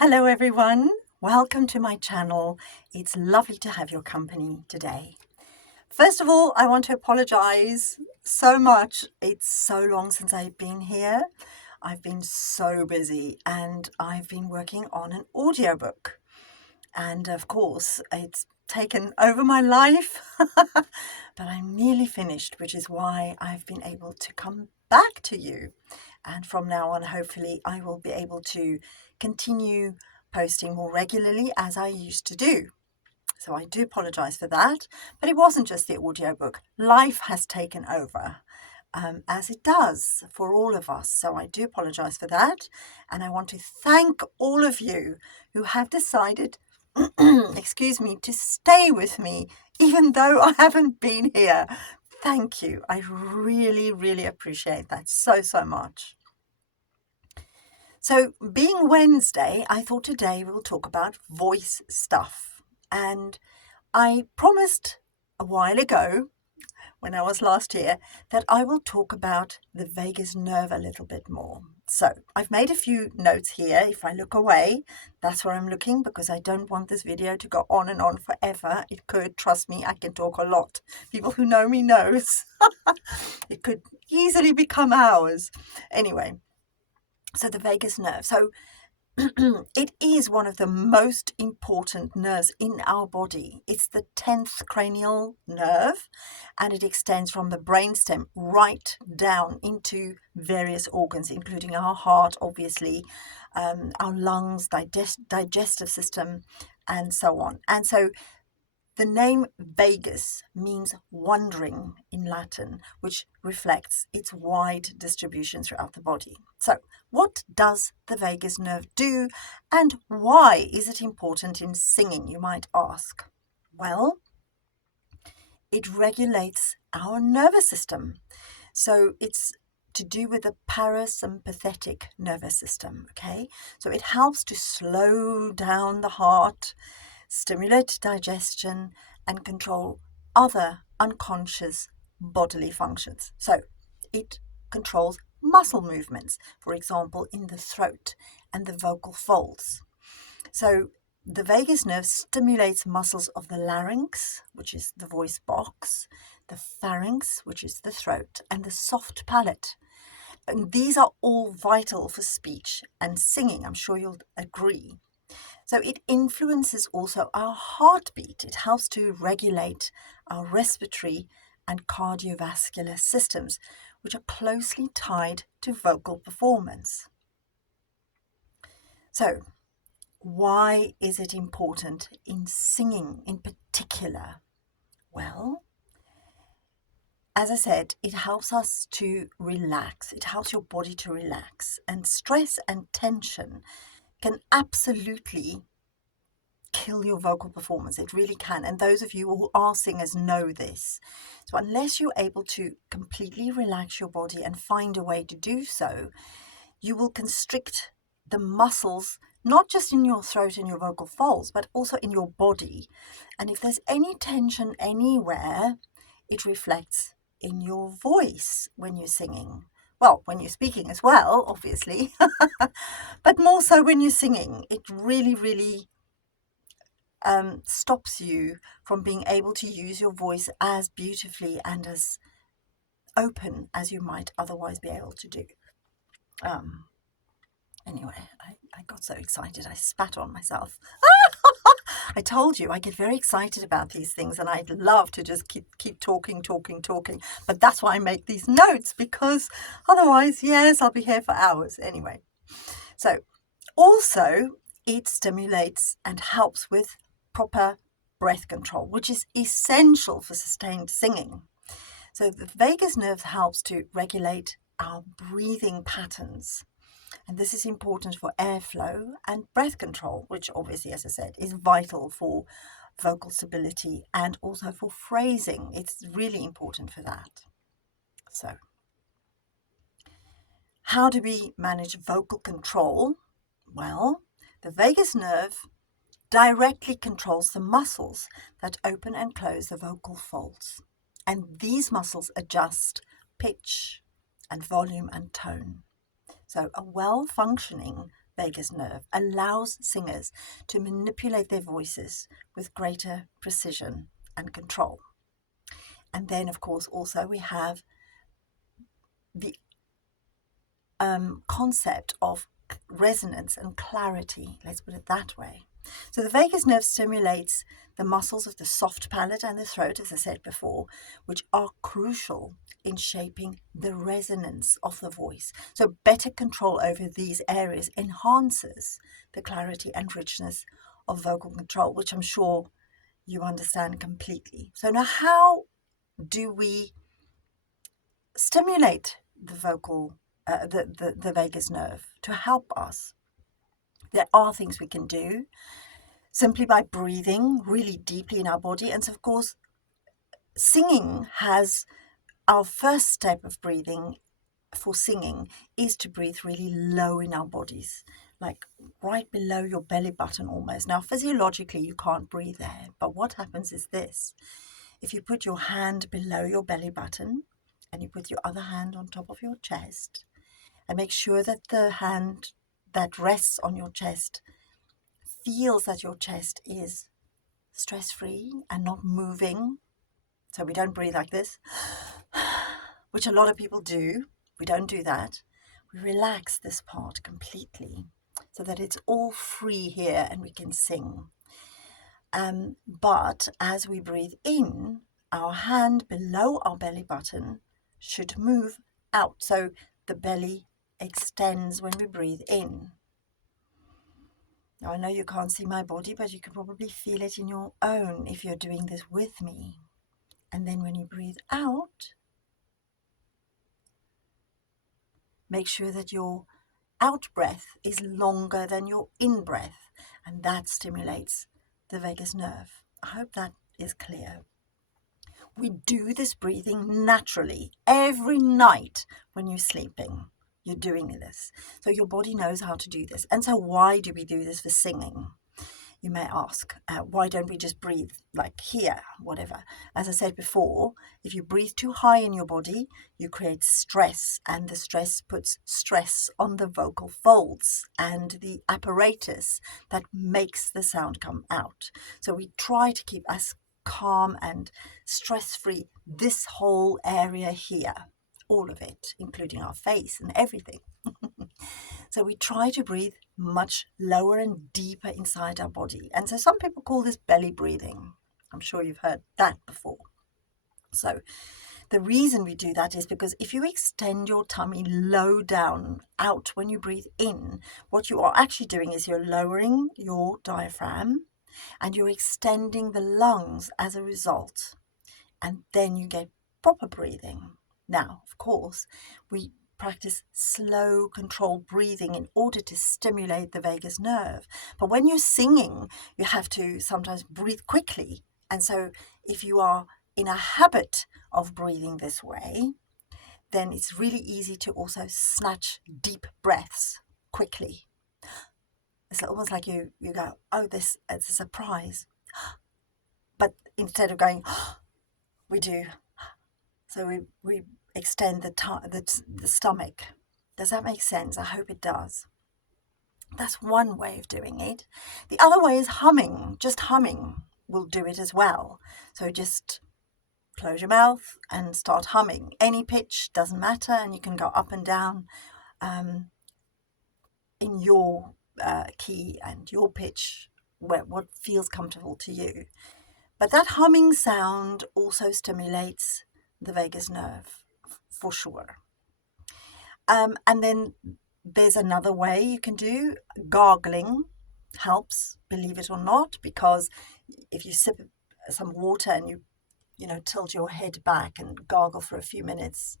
Hello everyone, welcome to my channel. It's lovely to have your company today. First of all, I want to apologize so much. It's so long since I've been here. I've been so busy and I've been working on an audiobook. And of course, it's taken over my life, but I'm nearly finished, which is why I've been able to come back to you. And from now on, hopefully, I will be able to continue posting more regularly as I used to do. So I do apologize for that, but it wasn't just the audiobook. Life has taken over, as it does for all of us. So I do apologize for that. And I want to thank all of you who have decided, excuse me, to stay with me, even though I haven't been here. Thank you. I really, really appreciate that so much. So being Wednesday, I thought today we'll talk about voice stuff. And I promised a while ago, when I was last here, that I will talk about the vagus nerve a little bit more. So I've made a few notes here. If I look away, that's where I'm looking, because I don't want this video to go on and on forever. It could, trust me, I can talk a lot. People who know me knows. It could easily become hours. Anyway, so the vagus nerve. So it is one of the most important nerves in our body. It's the 10th cranial nerve, and it extends from the brainstem right down into various organs, including our heart, obviously, our lungs, digestive system, and so on. And so the name vagus means wandering in Latin, which reflects its wide distribution throughout the body. So, what does the vagus nerve do, and why is it important in singing, you might ask? Well, it regulates our nervous system. So, it's to do with the parasympathetic nervous system, okay? So, it helps to slow down the heart, stimulate digestion, and control other unconscious bodily functions. So it controls muscle movements, for example, in the throat and the vocal folds. So the vagus nerve stimulates muscles of the larynx, which is the voice box, the pharynx, which is the throat, and the soft palate. And these are all vital for speech and singing. I'm sure you'll agree. So it influences also our heartbeat. It helps to regulate our respiratory and cardiovascular systems, which are closely tied to vocal performance. So why is it important in singing in particular? Well, as I said, it helps us to relax. It helps your body to relax. And stress and tension can absolutely kill your vocal performance. It really can. And those of you who are singers know this. So unless you're able to completely relax your body and find a way to do so, you will constrict the muscles, not just in your throat and your vocal folds, but also in your body. And if there's any tension anywhere, it reflects in your voice when you're singing. Well, when you're speaking as well, obviously, but more so when you're singing. It really stops you from being able to use your voice as beautifully and as open as you might otherwise be able to do. Anyway, I got so excited I spat on myself. I told you I get very excited about these things and I'd love to just keep talking. But that's why I make these notes, because otherwise, yes, I'll be here for hours. Anyway, so also it stimulates and helps with proper breath control, which is essential for sustained singing. So the vagus nerve helps to regulate our breathing patterns. And this is important for airflow and breath control, which obviously, as I said, is vital for vocal stability and also for phrasing. It's really important for that. So, how do we manage vocal control? Well, the vagus nerve directly controls the muscles that open and close the vocal folds. And these muscles adjust pitch and volume and tone. So a well-functioning vagus nerve allows singers to manipulate their voices with greater precision and control. And then, of course, also we have the concept of resonance and clarity, let's put it that way. So the vagus nerve stimulates the muscles of the soft palate and the throat, as I said before, which are crucial in shaping the resonance of the voice. So better control over these areas enhances the clarity and richness of vocal control, which I'm sure you understand completely. So now, how do we stimulate the the vagus nerve to help us? There are things we can do simply by breathing really deeply in our body. And so, of course, singing has our first step of breathing for singing is to breathe really low in our bodies, like right below your belly button almost. Now, physiologically, you can't breathe there. But what happens is this. If you put your hand below your belly button and you put your other hand on top of your chest, and make sure that the hand that rests on your chest feels that your chest is stress-free and not moving. So we don't breathe like this, which a lot of people do. We don't do that. We relax this part completely so that it's all free here and we can sing. But as we breathe in, our hand below our belly button should move out. So the belly extends when we breathe in. Now, I know you can't see my body, but you can probably feel it in your own if you're doing this with me. And then when you breathe out, make sure that your out breath is longer than your in breath, and that stimulates the vagus nerve. I hope that is clear. We do this breathing naturally every night when you're sleeping. You're doing this. So your body knows how to do this. And so why do we do this for singing? You may ask, why don't we just breathe like here, whatever? As I said before, if you breathe too high in your body, you create stress, and the stress puts stress on the vocal folds and the apparatus that makes the sound come out. So we try to keep as calm and stress-free this whole area here, all of it, including our face and everything. So we try to breathe much lower and deeper inside our body. And so some people call this belly breathing. I'm sure you've heard that before. So the reason we do that is because if you extend your tummy low down out when you breathe in, what you are actually doing is you're lowering your diaphragm and you're extending the lungs as a result. And then you get proper breathing. Now, of course, we practice slow, controlled breathing in order to stimulate the vagus nerve. But when you're singing, you have to sometimes breathe quickly. And so if you are in a habit of breathing this way, then it's really easy to also snatch deep breaths quickly. It's almost like you go, oh, it's a surprise. But instead of going, we do. So we extend the stomach. Does that make sense? I hope it does. That's one way of doing it. The other way is humming. Just humming will do it as well. So just close your mouth and start humming. Any pitch, doesn't matter, and you can go up and down in your key and your pitch, what feels comfortable to you. But that humming sound also stimulates the vagus nerve, for sure. And then there's another way you can do. Gargling helps, believe it or not, because if you sip some water and you tilt your head back and gargle for a few minutes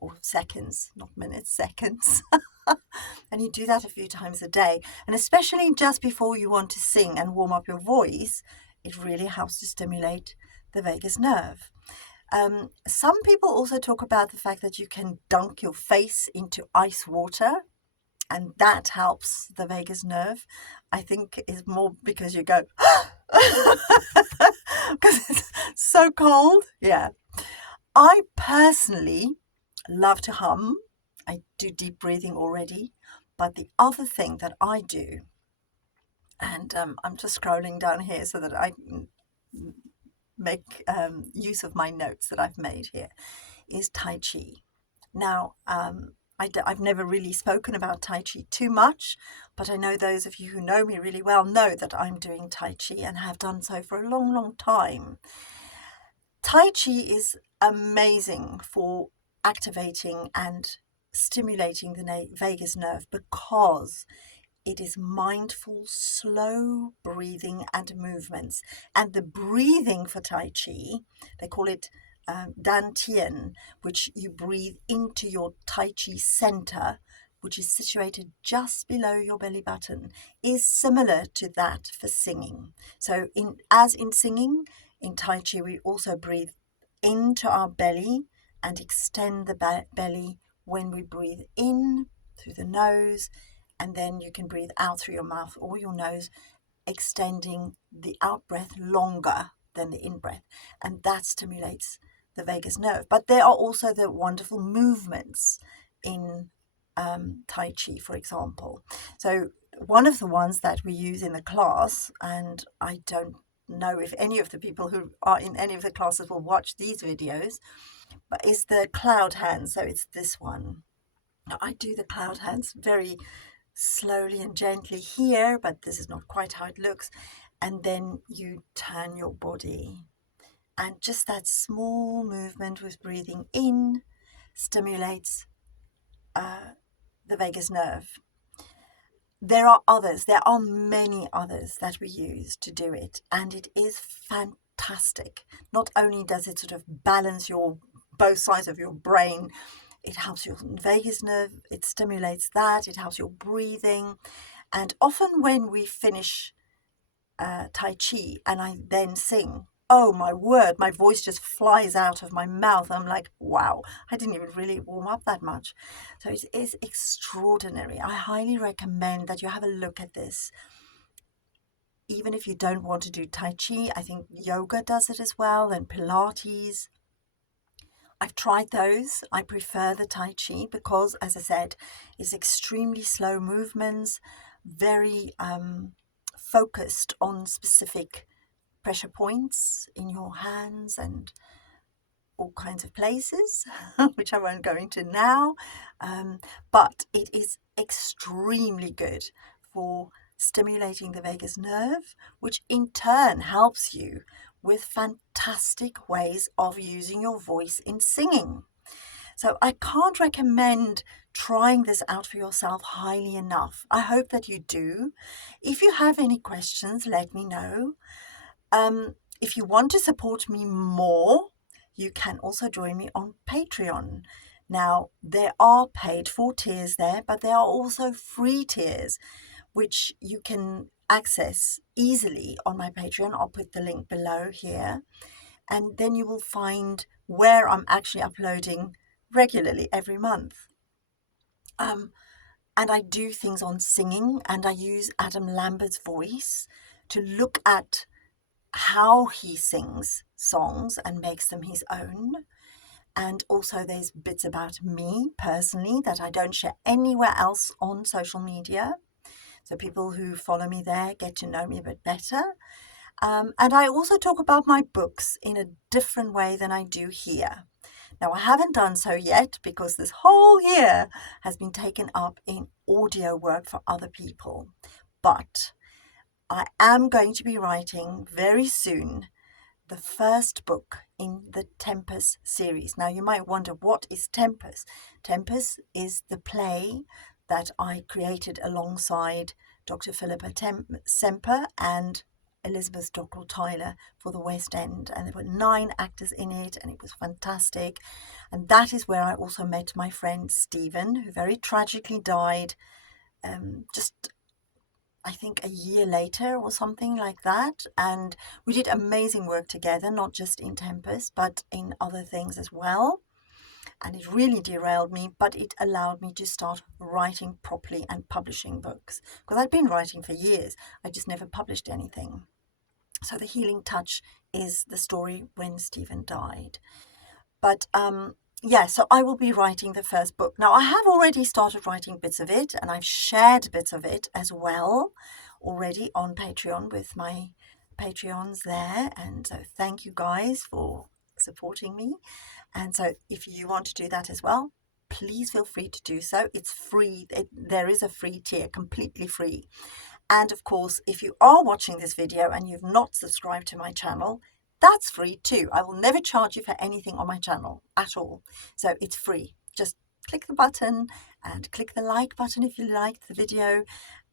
or seconds, not minutes, seconds, and you do that a few times a day, and especially just before you want to sing and warm up your voice, it really helps to stimulate the vagus nerve. Some people also talk about the fact that you can dunk your face into ice water, and that helps the vagus nerve. I think is more because you go, because it's so cold. Yeah. I personally love to hum. I do deep breathing already, But the other thing that I do, and I'm just scrolling down here so that I can make use of my notes that I've made here, is Tai Chi. Now, I've never really spoken about Tai Chi too much, but I know those of you who know me really well know that I'm doing Tai Chi and have done so for a long, long time. Tai Chi is amazing for activating and stimulating the vagus nerve because it is mindful, slow breathing and movements. And the breathing for Tai Chi, they call it Dan Tien, which you breathe into your Tai Chi center, which is situated just below your belly button, is similar to that for singing. So as in singing, in Tai Chi, we also breathe into our belly and extend the belly when we breathe in through the nose, and then you can breathe out through your mouth or your nose, extending the out breath longer than the in breath, and that stimulates the vagus nerve. But there are also the wonderful movements in Tai Chi, for example. So one of the ones that we use in the class, and I don't know if any of the people who are in any of the classes will watch these videos, but is the cloud hands. So it's this one. Now I do the cloud hands very slowly and gently here, but this is not quite how it looks. And then you turn your body, and just that small movement with breathing in stimulates the vagus nerve. There are many others that we use to do it, and it is fantastic. Not only does it sort of balance both sides of your brain, it helps your vagus nerve, it stimulates that, it helps your breathing. And often when we finish Tai Chi and I then sing, oh my word, my voice just flies out of my mouth. I'm like, wow, I didn't even really warm up that much. So it is extraordinary. I highly recommend that you have a look at this. Even if you don't want to do Tai Chi, I think yoga does it as well, and Pilates. I've tried those. I prefer the Tai Chi because, as I said, it's extremely slow movements, very focused on specific pressure points in your hands and all kinds of places, which I won't go into now. But it is extremely good for stimulating the vagus nerve, which in turn helps you with fantastic ways of using your voice in singing. So I can't recommend trying this out for yourself highly enough. I hope that you do. If you have any questions, let me know. If you want to support me more, you can also join me on Patreon. Now, there are paid for tiers there, but there are also free tiers, which you can access easily on my Patreon. I'll put the link below here. And then you will find where I'm actually uploading regularly every month. And I do things on singing, and I use Adam Lambert's voice to look at how he sings songs and makes them his own. And also there's bits about me personally that I don't share anywhere else on social media. So people who follow me there get to know me a bit better. And I also talk about my books in a different way than I do here. Now, I haven't done so yet because this whole year has been taken up in audio work for other people. But I am going to be writing very soon the first book in the Tempest series. Now, you might wonder, what is Tempest? Tempest is the play that I created alongside Dr. Philippa Semper and Elizabeth Dockrell-Tyler for the West End. And there were 9 actors in it, and it was fantastic. And that is where I also met my friend Stephen, who very tragically died just I think a year later or something like that. And we did amazing work together, not just in Tempest, but in other things as well. And it really derailed me, but it allowed me to start writing properly and publishing books. Because I'd been writing for years, I just never published anything. So The Healing Touch is the story when Stephen died. But yeah, so I will be writing the first book. Now, I have already started writing bits of it, and I've shared bits of it as well already on Patreon with my Patreons there. And so thank you guys for supporting me. And so if you want to do that as well, please feel free to do so. It's free. There is a free tier, completely free. And of course, if you are watching this video and you've not subscribed to my channel, that's free too. I will never charge you for anything on my channel at all. So it's free. Just click the button and click the like button if you liked the video,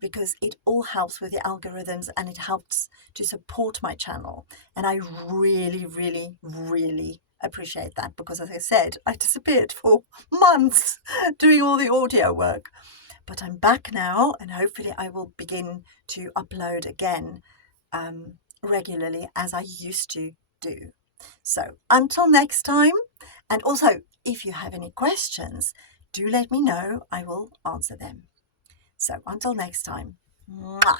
because it all helps with the algorithms and it helps to support my channel. And I really, really, really appreciate that, because as I said, I disappeared for months doing all the audio work. But I'm back now, and hopefully I will begin to upload again regularly as I used to do. So until next time, and also if you have any questions, do let me know. I will answer them. So until next time. Mwah.